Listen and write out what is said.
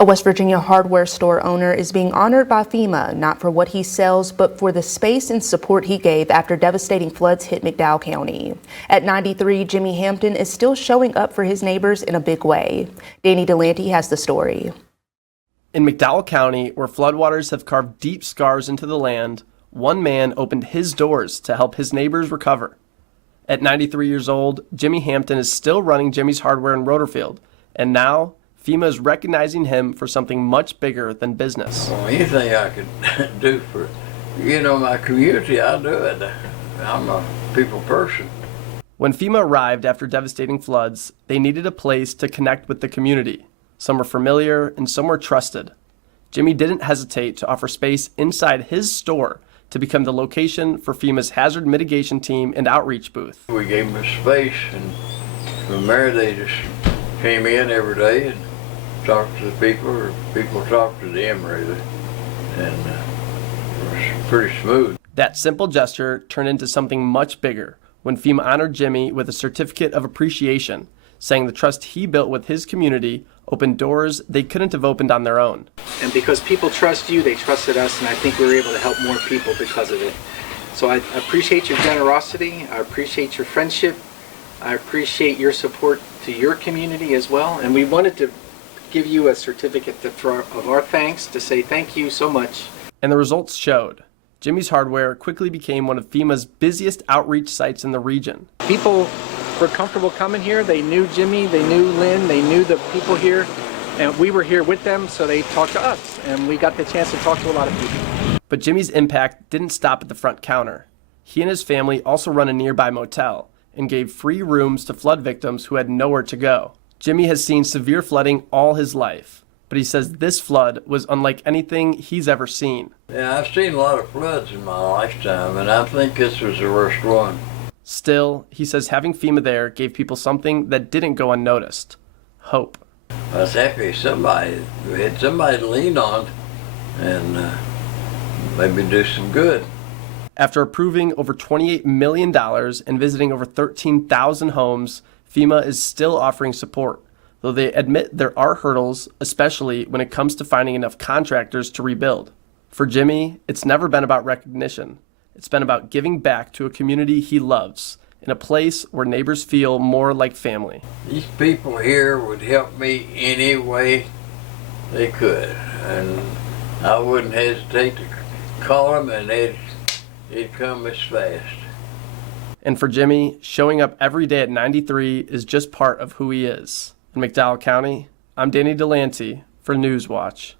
A West Virginia hardware store owner is being honored by FEMA, not for what he sells, but for the space and support he gave after devastating floods hit McDowell County. At 93, Jimmy Hampton is still showing up for his neighbors in a big way. Danny Delante has the story. In McDowell County, where floodwaters have carved deep scars into the land, one man opened his doors to help his neighbors recover. At 93 years old, Jimmy Hampton is still running Jimmy's Hardware in Rotherfield, and now FEMA is recognizing him for something much bigger than business. Well, anything I could do for, my community, I'll do it. I'm a people person. When FEMA arrived after devastating floods, they needed a place to connect with the community. Some were familiar and some were trusted. Jimmy didn't hesitate to offer space inside his store to become the location for FEMA's hazard mitigation team and outreach booth. We gave them a space, and from there they just came in every day and talked to the people, or people talked to them really, and it was pretty smooth. That simple gesture turned into something much bigger when FEMA honored Jimmy with a certificate of appreciation, saying the trust he built with his community opened doors they couldn't have opened on their own. And because people trust you, they trusted us, and I think we were able to help more people because of it. So I appreciate your generosity, I appreciate your friendship, I appreciate your support to your community as well, and we wanted to give you a certificate of our thanks to say thank you so much. And the results showed. Jimmy's Hardware quickly became one of FEMA's busiest outreach sites in the region. People were comfortable coming here. They knew Jimmy, they knew Lynn, they knew the people here, and we were here with them, so they talked to us, and we got the chance to talk to a lot of people. But Jimmy's impact didn't stop at the front counter. He and his family also run a nearby motel and gave free rooms to flood victims who had nowhere to go. Jimmy has seen severe flooding all his life, but he says this flood was unlike anything he's ever seen. Yeah, I've seen a lot of floods in my lifetime, and I think this was the worst one. Still, he says having FEMA there gave people something that didn't go unnoticed: hope. I was happy we had somebody to lean on and maybe do some good. After approving over $28 million and visiting over 13,000 homes, FEMA is still offering support, though they admit there are hurdles, especially when it comes to finding enough contractors to rebuild. For Jimmy, it's never been about recognition. It's been about giving back to a community he loves, in a place where neighbors feel more like family. These people here would help me any way they could, and I wouldn't hesitate to call them, and they'd come as fast. And for Jimmy, showing up every day at 93 is just part of who he is. In McDowell County, I'm Danny Delante for Newswatch.